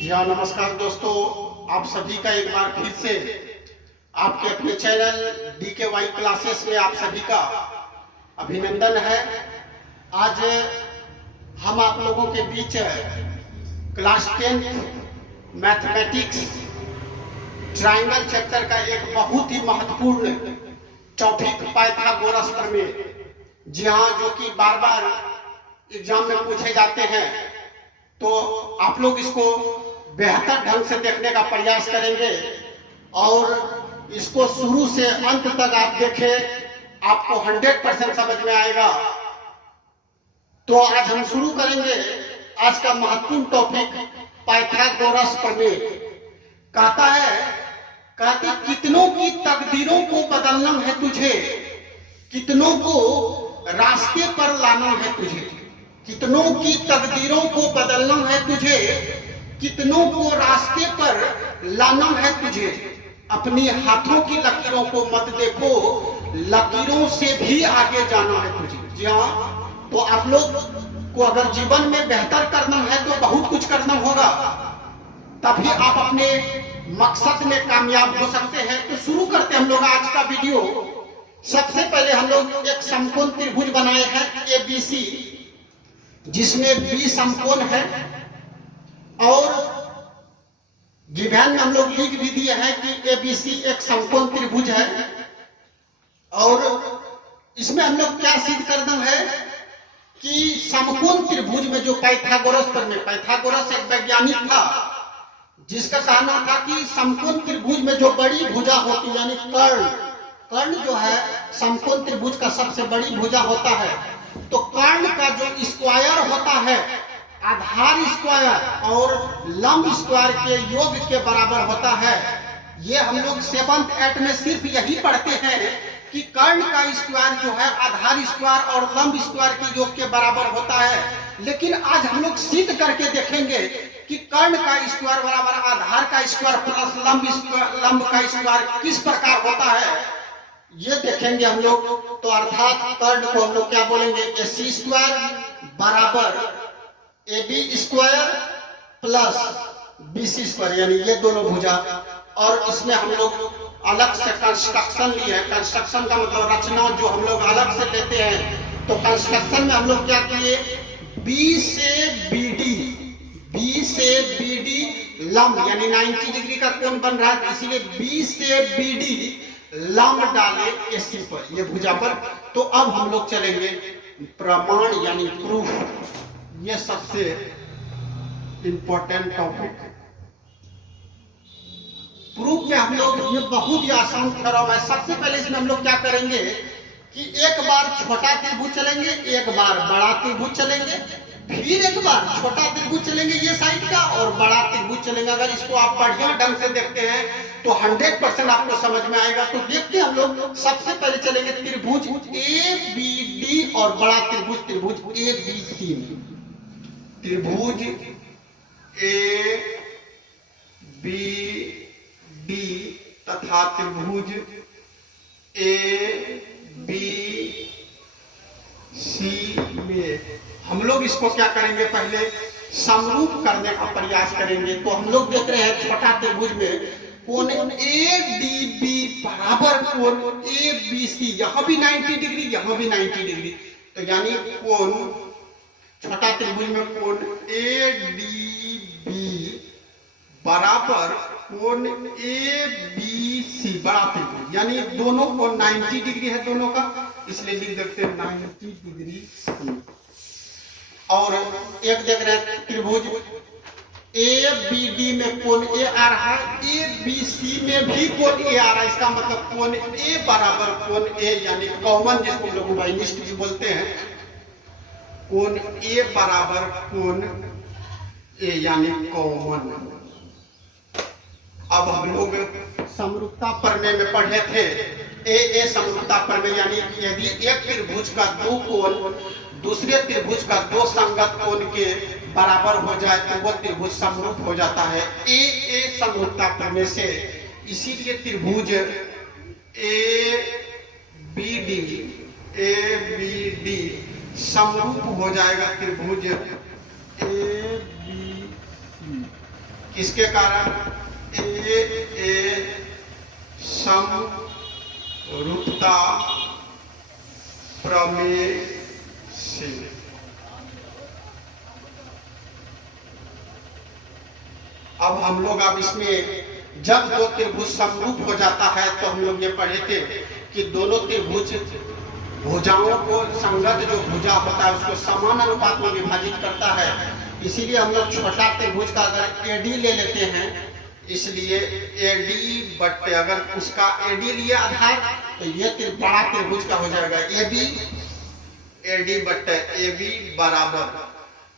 जी हाँ, नमस्कार दोस्तों। आप सभी का एक बार फिर से आपके अपने चैनल DKY क्लासेस में आप सभी का अभिनंदन है। आज हम आप लोगों के बीच क्लास 10 मैथमेटिक्स ट्रायंगल चैप्टर का एक बहुत ही महत्वपूर्ण टॉपिक पाइथागोरस प्रमेय, जी हाँ, जो कि बार बार एग्जाम में पूछे जाते हैं, तो आप लोग इसको बेहतर ढंग से देखने का प्रयास करेंगे और इसको शुरू से अंत तक आप देखें, आपको 100% समझ में आएगा। तो आज हम शुरू करेंगे आज का महत्वपूर्ण टॉपिक पाइथागोरस प्रमेय। कहते कितनों की तकदीरों को बदलना है तुझे, कितनों को रास्ते पर लाना है तुझे, कितनों की तकदीरों को बदलना है तुझे, कितनों को रास्ते पर लाना है तुझे। अपनी हाथों की लकीरों को मत देखो, लकीरों से भी आगे जाना है तुझे। जी हाँ, तो आप लोग को अगर जीवन में बेहतर करना है तो बहुत कुछ करना होगा, तभी आप अपने मकसद में कामयाब हो सकते हैं। तो शुरू करते हम लोग आज का वीडियो। सबसे पहले हम लोग एक समकोण त्रिभुज बनाए हैं ABC, जिसमें B समकोण है, और गिवन में हम लोग लिख भी दिए हैं कि ABC एक समकोण त्रिभुज है। और इसमें हम लोग क्या सिद्ध करना है कि समकोण त्रिभुज में जो पाइथागोरस एक वैज्ञानिक था जिसका कहना था कि समकोण त्रिभुज में जो बड़ी भुजा होती, यानी कर्ण जो है समकोण त्रिभुज का सबसे बड़ी भुजा होता है, तो कर्ण का जो स्क्वायर होता है, आधार स्क्वायर और लंब स्क्वायर के योग के बराबर होता है। ये हम लोग 7th 8 में सिर्फ यही पढ़ते हैं कि कर्ण का स्क्वायर जो है आधार स्क्वायर और लंब स्क्वायर के योग के बराबर होता है। लेकिन आज हम लोग सिद्ध करके देखेंगे कि कर्ण का स्क्वायर बराबर आधार का स्क्वायर प्लस लंब का स्क्वायर किस प्रकार होता है, ये देखेंगे हम लोग। तो अर्थात कर्ण को हम लोग क्या बोलेंगे, AC स्क्वायर बराबर AB square plus BC square, यानी ये दोनों भुजा। और इसमें हम लोग अलग से कंस्ट्रक्शन लिए हैं। कंस्ट्रक्शन का मतलब रचना जो हम लोग अलग से लेते हैं। तो कंस्ट्रक्शन में हम लोग क्या किए, B से BD लंब, यानी 90 डिग्री का कोण बन रहा है, इसीलिए B से BD लंब डाले AC पर, ये भुजा पर। तो अब हम लोग चलेंगे प्रमाण यानी प्रूफ। ये सबसे इंपॉर्टेंट टॉपिक। प्रूफ में हम लोग, ये बहुत ही आसान थ्योरम है। सबसे पहले इसमें हम लोग क्या करेंगे कि एक बार छोटा त्रिभुज चलेंगे, एक बार बड़ा त्रिभुज चलेंगे, फिर एक बार छोटा त्रिभुज चलेंगे ये साइड का, और बड़ा त्रिभुज चलेंगे। अगर इसको आप बढ़िया ढंग से देखते हैं तो 100% आपको समझ में आएगा। तो देखते हैं हम लोग। सबसे पहले चलेंगे त्रिभुज ABD और बड़ा त्रिभुज ABC। त्रिभुज ABD तथा त्रिभुज ABC में हम लोग इसको क्या करेंगे, पहले समरूप करने का प्रयास करेंगे। तो हम लोग देख रहे हैं छोटा त्रिभुज में कोण ADB बराबर कोण ABC, यहां भी 90 डिग्री, यहां भी 90 डिग्री। तो यानी कोण छोटा त्रिभुज में कोण ADB बराबर कोण ABC बड़ा त्रिभुज, यानी दोनों कोण 90 डिग्री है दोनों का, इसलिए लिख देते हैं 90 डिग्री C। और एक देख रहे हैं त्रिभुज ABD में कोण A आ रहा है, ABC में भी कोण A आ रहा है। इसका मतलब कोण A बराबर कोण A, यानी कॉमन, जिसको हम लोग उभयनिष्ठ भी बोलते हैं। कोण A बराबर कोण A यानी कॉमन। अब हम लोग समरूपता प्रमेय में पढ़े थे, A समरूपता प्रमेय, यानी यदि एक त्रिभुज का दो कोण दूसरे त्रिभुज का दो संगत कोण के बराबर हो जाए तो वह त्रिभुज समरूप हो जाता है। A समरूपता प्रमेय से, इसीलिए त्रिभुज ABD समरूप हो जाएगा त्रिभुज ABC। किसके कारण? ए समरूपता प्रमेय से। अब हम लोग इसमें जब दो त्रिभुज समरूप हो जाता है तो हम लोग ये पढ़े थे कि दोनों त्रिभुज भुजाओं को संगत जो भुजा होता है उसको समान अनुपात में विभाजित करता है। इसीलिए हम लोग छोटा त्रिभुज का अगर एडी ले लेते हैं, इसलिए एडी बट्टे अगर उसका एडी लिया आधार तो ये बड़ा त्रिभुज का हो जाएगा एबी, एडी बट्टे एबी बराबर।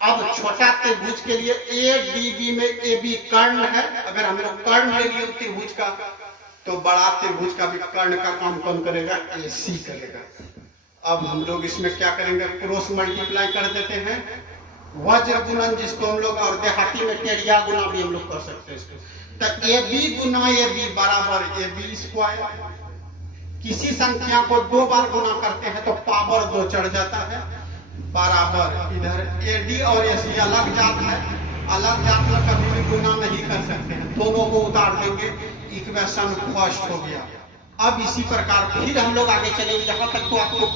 अब छोटा त्रिभुज के लिए एडीबी में एबी कर्ण है, अगर हम लोग कर्ण ले लिए त्रिभुज का तो बड़ा त्रिभुज का भी कर्ण का काम कौन करेगा? एसी करेगा। अब हम लोग इसमें क्या करेंगे? क्रॉस मल्टीप्लाई कर देते हैं, वज्र गुणन जिसको हम लोग और देहाती में टेढ़िया गुना भी हम लोग कर सकते हैं इसको। तो एबी गुना एबी बराबर एबी स्क्वायर। किसी संख्या को 2 बार गुना करते हैं तो पावर 2 चढ़ जाता है, बराबर इधर एडी और एसी अलग जात है, अलग जात में कभी भी गुना नहीं कर सकते हैं, दोनों को उतार देंगे, इक्वेशन फर्स्ट हो गया। अब इसी प्रकार फिर हम लोग आगे चलेंगे, यहाँ तक तो आपको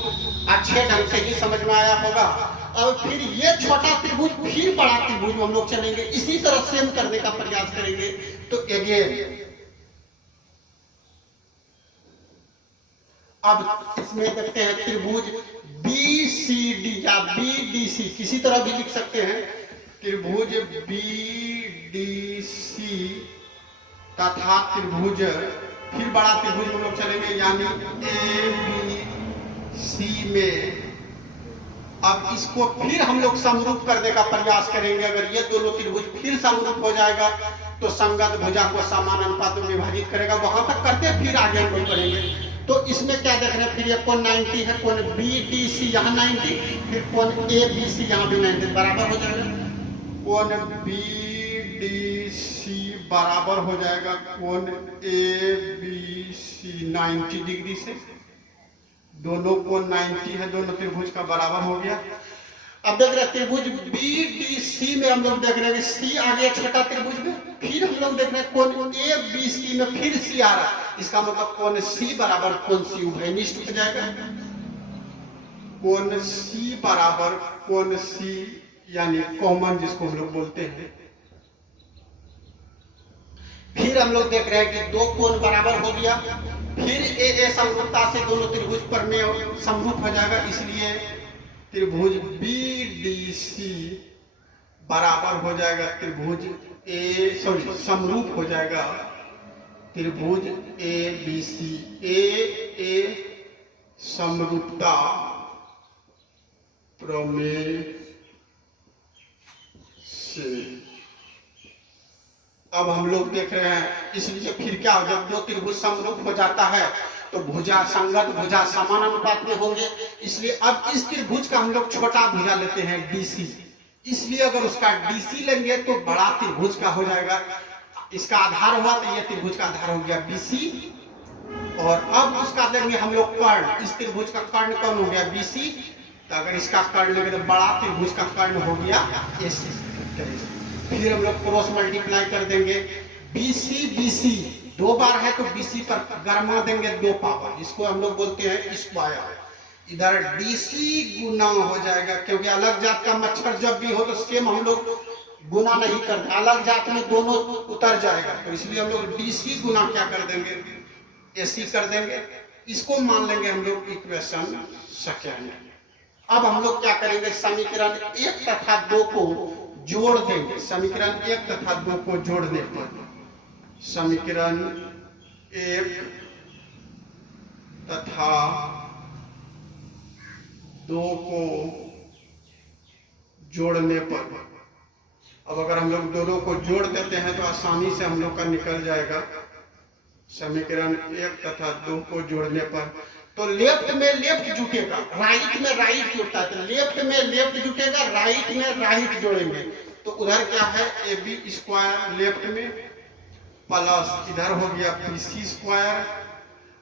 अच्छे ढंग से ही समझ में आया होगा। और फिर ये छोटा त्रिभुज फिर बड़ा त्रिभुज में हम लोग चलेंगे, इसी तरह सेम करने का प्रयास करेंगे। तो अगेन अब इसमें देखते हैं त्रिभुज BCD या BDC, किसी तरह भी लिख सकते हैं। त्रिभुज BDC तथा त्रिभुज फिर बड़ा त्रिभुज हम लोग चलेंगे यानी ABC में। अब इसको फिर हम लोग समरूप करने का प्रयास करेंगे। अगर ये दोनों त्रिभुज फिर समरूप हो जाएगा तो संगत भुजा को समान अनुपात में विभाजित करेगा। वहां तक करते फिर आगे हम लोग बढ़ेंगे। तो इसमें क्या देख रहे हैं? फिर ये कोण 90 है, कोण BDC यहाँ 90, फिर कोण ABC यहाँ भी 90 बराबर हो जाएगा। कोण BDC बराबर हो जाएगा कोण ABC 90 डिग्री से। दोनों कोण 90 है, दोनों त्रिभुज का बराबर हो गया। अब देख रहे हैं त्रिभुज BDC में हम लोग देख रहे हैं C आ गया छोटा त्रिभुज में, फिर हम लोग देख रहे हैं कोण ABC में फिर C आ रहा है। इसका मतलब कोण C बराबर कोण C उभयनिष्ठ हो जाएगा। कोण C बराबर कोण C यानी कॉमन जिसको हम लोग बोलते हैं। फिर हम लोग देख रहे हैं कि दो कोण बराबर हो गया, फिर ए समरूपता से दोनों त्रिभुज पर में समरूप हो जाएगा, इसलिए त्रिभुज BDC बराबर हो जाएगा त्रिभुज समरूप हो जाएगा त्रिभुज ABC। ए समरूपता प्रमेय से। अब हम लोग देख रहे हैं, इसलिए फिर क्या हो, जब दो त्रिभुज समरूप हो जाता है तो भुजा संगत भुजा समान अनुपात में होंगे। इसलिए अब इस त्रिभुज का हम लोग छोटा भुजा लेते हैं DC। इसलिए अगर उसका DC लेंगे तो बड़ा त्रिभुज का हो जाएगा। इसका आधार हुआ तो ये त्रिभुज का आधार हो गया BC, और अब उसका लेंगे हम लोग कर्ण। इस त्रिभुज का कर्ण कौन हो गया? BC। तो अगर इसका कर्ण लेंगे तो बड़ा त्रिभुज का कर्ण हो गया AC। फिर हम लोग क्रॉस मल्टीप्लाई कर देंगे। BC दो बार है तो BC पर गरमा देंगे 2 पावर, इसको हम लोग बोलते हैं स्क्वायर। इधर DC गुना हो जाएगा, क्योंकि अलग जात का मच्छर जब भी हो तो सेम हम लोग गुना नहीं करते, अलग जात में दोनों उतर जाएगा, तो इसलिए हम लोग DC गुना क्या कर देंगे? AC कर देंगे। इसको मान लेंगे हम लोग इक्वेशन सेकेंड। अब हम लोग क्या करेंगे? समीकरण 1 तथा 2 को जोड़ देंगे। समीकरण 1 तथा 2 को जोड़ने पर समीकरण 1 तथा 2 को जोड़ने पर, अब अगर हम लोग दोनों को जोड़ देते हैं तो आसानी से हम लोग का निकल जाएगा। समीकरण 1 तथा 2 को जोड़ने पर तो लेफ्ट में लेफ्ट जुटेगा, राइट में राइट जुटता है, तो लेफ्ट में लेफ्ट जुटेगा, राइट में राइट जोड़ेंगे तो उधर क्या है? AB स्क्वायर लेफ्ट में, प्लस इधर हो गया BC स्क्वायर।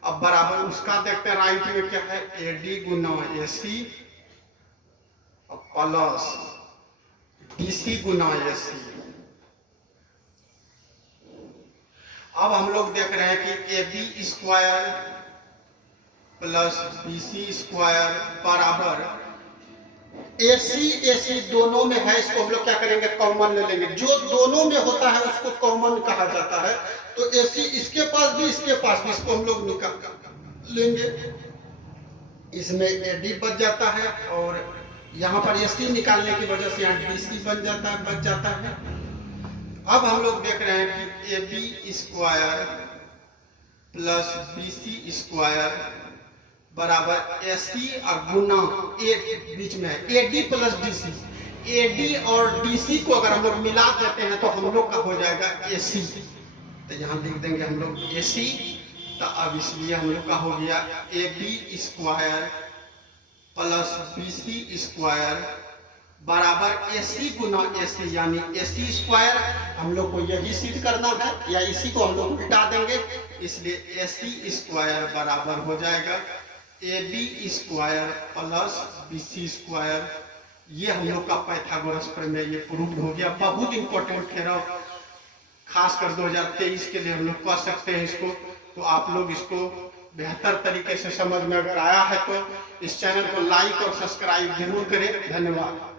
अब बराबर उसका देखते हैं राइट में क्या है? AD गुना AC प्लस DC गुना AC। अब हम लोग देख रहे हैं कि A B square plus B C square बराबर AC दोनों में है, इसको हम लोग क्या करेंगे, कॉमन ले लेंगे। जो दोनों में होता है उसको कॉमन कहा जाता है। तो AC इसके पास भी इसके पास भी, इसको हम लोग निकाल लेंगे। इसमें AD बच जाता है और यहाँ पर AC निकालने की वजह से यहाँ DC बच जाता है। अब हम लोग देख रहे हैं कि AB square plus BC square बराबर AC और गुना ए बीच में है AD प्लस DC। AD और DC को अगर हम लोग मिला देते हैं तो हम लोग का हो जाएगा AC। तो यहाँ लिख देंगे हम लोग AC। तो अब इसलिए हम लोग का हो गया AB square plus BC square बराबर AC गुना AC, यानी AC स्क्वायर हम लोग को यही सिद्ध करना है या इसी को हम लोग उल्टा देंगे, इसलिए AC स्क्वायर बराबर हो जाएगा AB square plus BC square. ये हम लोग का पाइथागोरस प्रमेय ये प्रूव्ड हो गया। बहुत इंपॉर्टेंट थ्योरम, खासकर 2023 के लिए हम लोग कह सकते हैं इसको। तो आप लोग इसको बेहतर तरीके से समझ में अगर आया है तो इस चैनल को लाइक और सब्सक्राइब जरूर करें। धन्यवाद।